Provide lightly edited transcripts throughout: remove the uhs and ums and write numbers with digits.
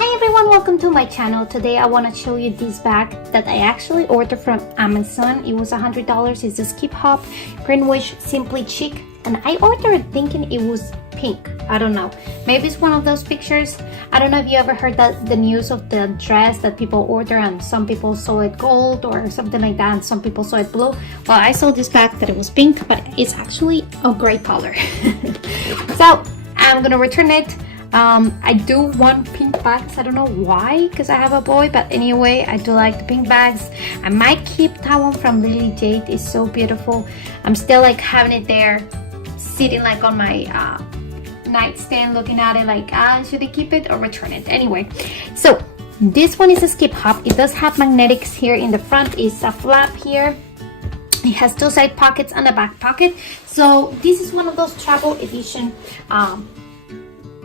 Hi everyone, welcome to my channel. Today I want to show you this bag that I actually ordered from Amazon. It was $100. It's a skip hop Greenwich Simply Chic, and I ordered thinking it was pink. I don't know, maybe it's one of those pictures. I don't know if you ever heard that the news of the dress that people order and some people saw it gold or something like that and some people saw it blue. Well, I saw this bag that it was pink, but it's actually a gray color. So I'm gonna return it. I do want pink bags. I don't know why, because I have a boy, but anyway, I do like the pink bags. I might keep that one from Lily Jade. It's so beautiful. I'm still like having it there, sitting like on my nightstand, looking at it like, should I keep it or return it? Anyway, so this one is a skip hop. It does have magnetics here in the front. It's a flap here. It has two side pockets and a back pocket. So this is one of those travel edition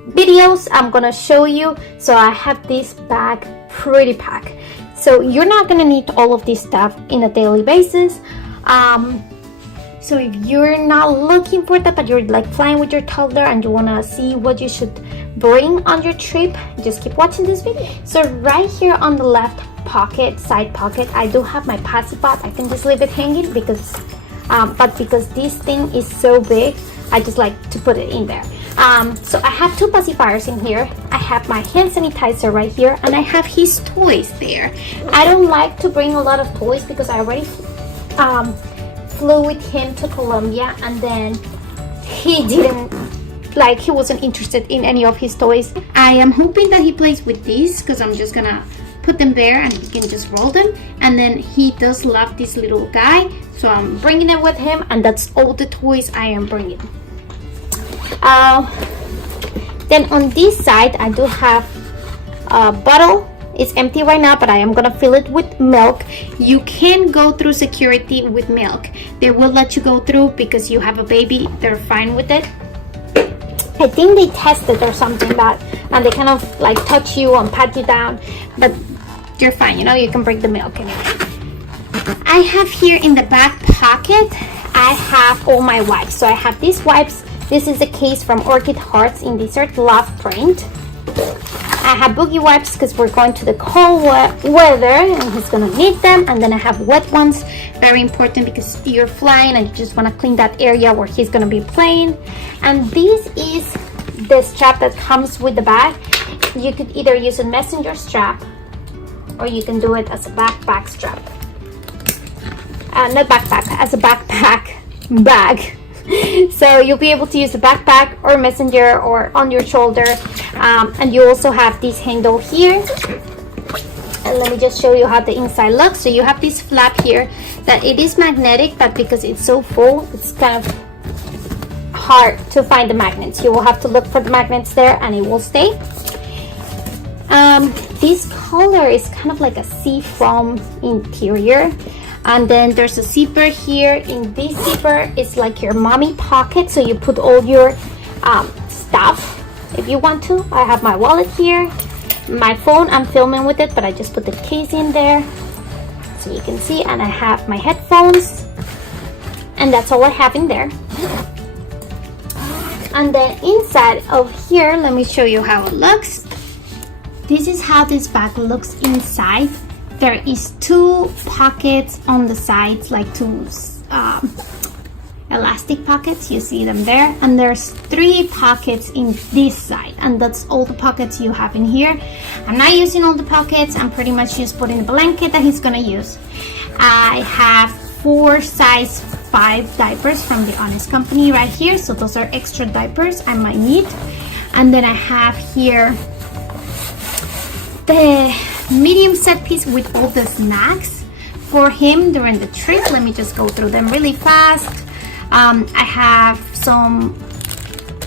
videos I'm gonna show you. So I have this bag pretty packed, so you're not gonna need all of this stuff in a daily basis. So if you're not looking for that, but you're like flying with your toddler and you wanna see what you should bring on your trip, just keep watching this video. So right here on the left pocket, side pocket, I do have my Patsy pot. I can just leave it hanging because but because this thing is so big, I just like to put it in there. So I have two pacifiers in here. I have my hand sanitizer right here, and I have his toys there. I don't like to bring a lot of toys because I already flew with him to Colombia, and then he wasn't interested in any of his toys. I am hoping that he plays with these because I'm just gonna put them there and he can just roll them. And then he does love this little guy, so I'm bringing it with him, and that's all the toys I am bringing. Then on this side I do have a bottle. It's empty right now, but I am gonna fill it with milk. You can go through security with milk. They will let you go through because you have a baby. They're fine with it. I think they test it or something, that and they kind of like touch you and pat you down, but you're fine, you know, you can bring the milk anyway. I have here in the back pocket, I have all my wipes. So I have these wipes. This is a case from Orchid Hearts in Desert Love print. I have boogie wipes because we're going to the cold weather and he's gonna need them. And then I have wet ones, very important because you're flying and you just want to clean that area where he's gonna be playing. And this is the strap that comes with the bag. You could either use a messenger strap or you can do it as a backpack strap. Not backpack, as a backpack bag. So you'll be able to use a backpack or messenger or on your shoulder. And you also have this handle here, and let me just show you how the inside looks. So you have this flap here that it is magnetic, but because it's so full, it's kind of hard to find the magnets. You will have to look for the magnets there and it will stay. This color is kind of like a sea foam interior. And then there's a zipper here. In this zipper, it's like your mommy pocket, so you put all your stuff if you want to. I have my wallet here, my phone, I'm filming with it, but I just put the case in there so you can see. And I have my headphones, and that's all I have in there. And then inside of here, let me show you how it looks. This is how this bag looks inside. There is two pockets on the sides, like two elastic pockets. You see them there. And there's three pockets in this side, and that's all the pockets you have in here. I'm not using all the pockets. I'm pretty much just putting a blanket that he's gonna use. I have 4 size 5 diapers from the Honest Company right here, so those are extra diapers I might need. And then I have here the medium set piece with all the snacks for him during the trip. Let me just go through them really fast. I have some,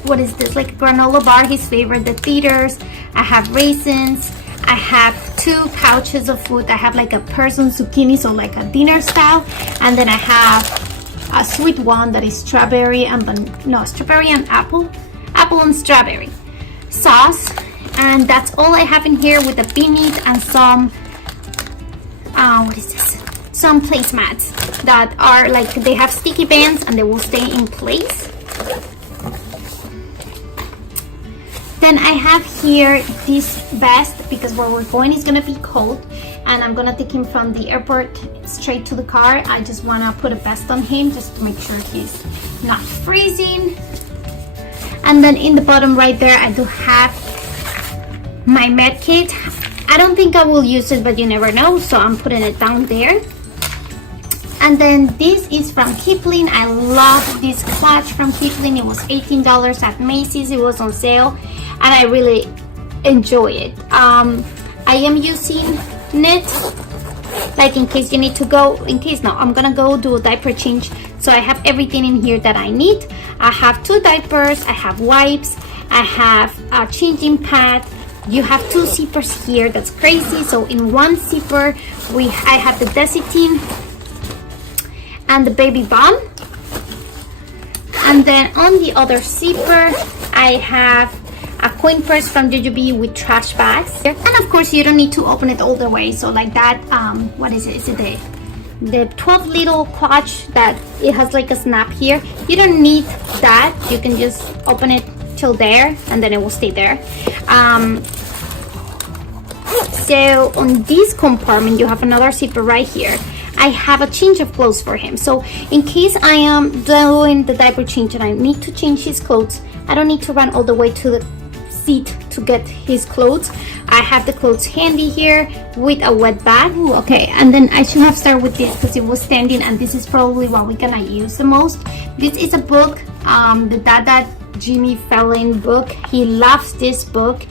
what is this, like a granola bar, his favorite, the Theaters. I have raisins. I have 2 pouches of food. I have like a person zucchini, so like a dinner style. And then I have a sweet one that is strawberry and strawberry and apple and strawberry sauce. And that's all I have in here, with a beanie and some what is this, some placemats that are like, they have sticky bands and they will stay in place. then I have here this vest because where we're going is gonna be cold, and I'm gonna take him from the airport straight to the car. I just wanna put a vest on him just to make sure he's not freezing. And then in the bottom right there, I do have my med kit. I don't think I will use it, but you never know, so I'm putting it down there. And then this is from Kipling. I love this clutch from Kipling. It was $18 at Macy's. It was on sale, and I really enjoy it. I am using it like in case you need to go, I'm gonna go do a diaper change, so I have everything in here that I need. I have 2 diapers, I have wipes, I have a changing pad. You have 2 zippers here. That's crazy. So in one zipper I have the Desitin and the baby balm, and then on the other zipper I have a coin purse from JJB with trash bags. And of course you don't need to open it all the way, so like that, what is it? Is it the 12 little clutch that it has like a snap here? You don't need that. You can just open it till there and then it will stay there. So on this compartment you have another zipper right here. I have a change of clothes for him, so in case I am doing the diaper change and I need to change his clothes, I don't need to run all the way to the seat to get his clothes. I have the clothes handy here with a wet bag. Ooh, okay, and then I should have started with this because it was standing, and this is probably what we're gonna use the most. This is a book, the Dada Jimmy Fallon book. He loves this book.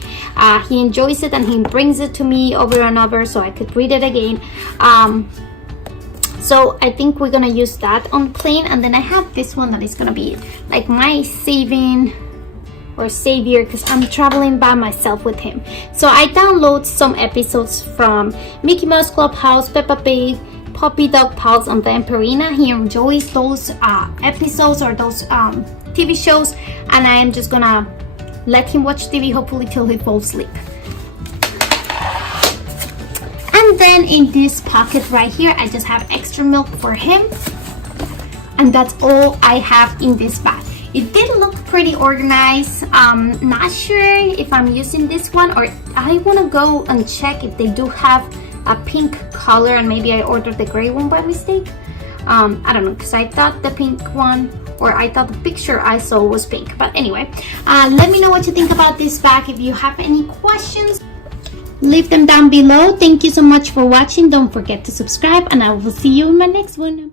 He enjoys it and he brings it to me over and over so I could read it again. So I think we're gonna use that on the plane. And then I have this one that is gonna be like my saving or savior because I'm traveling by myself with him. So I download some episodes from Mickey Mouse Clubhouse, Peppa Pig, Puppy Dog Pals, and Vampirina. He enjoys those episodes or those TV shows, and I am just gonna let him watch TV hopefully till he falls asleep. And then in this pocket right here, I just have extra milk for him, and that's all I have in this bag. It did look pretty organized. Not sure if I'm using this one, or I want to go and check if they do have a pink color and maybe I ordered the gray one by mistake. I don't know, because I thought the pink one, or I thought the picture I saw was pink. But anyway, let me know what you think about this bag. If you have any questions, leave them down below. Thank you so much for watching. Don't forget to subscribe, and I will see you in my next one.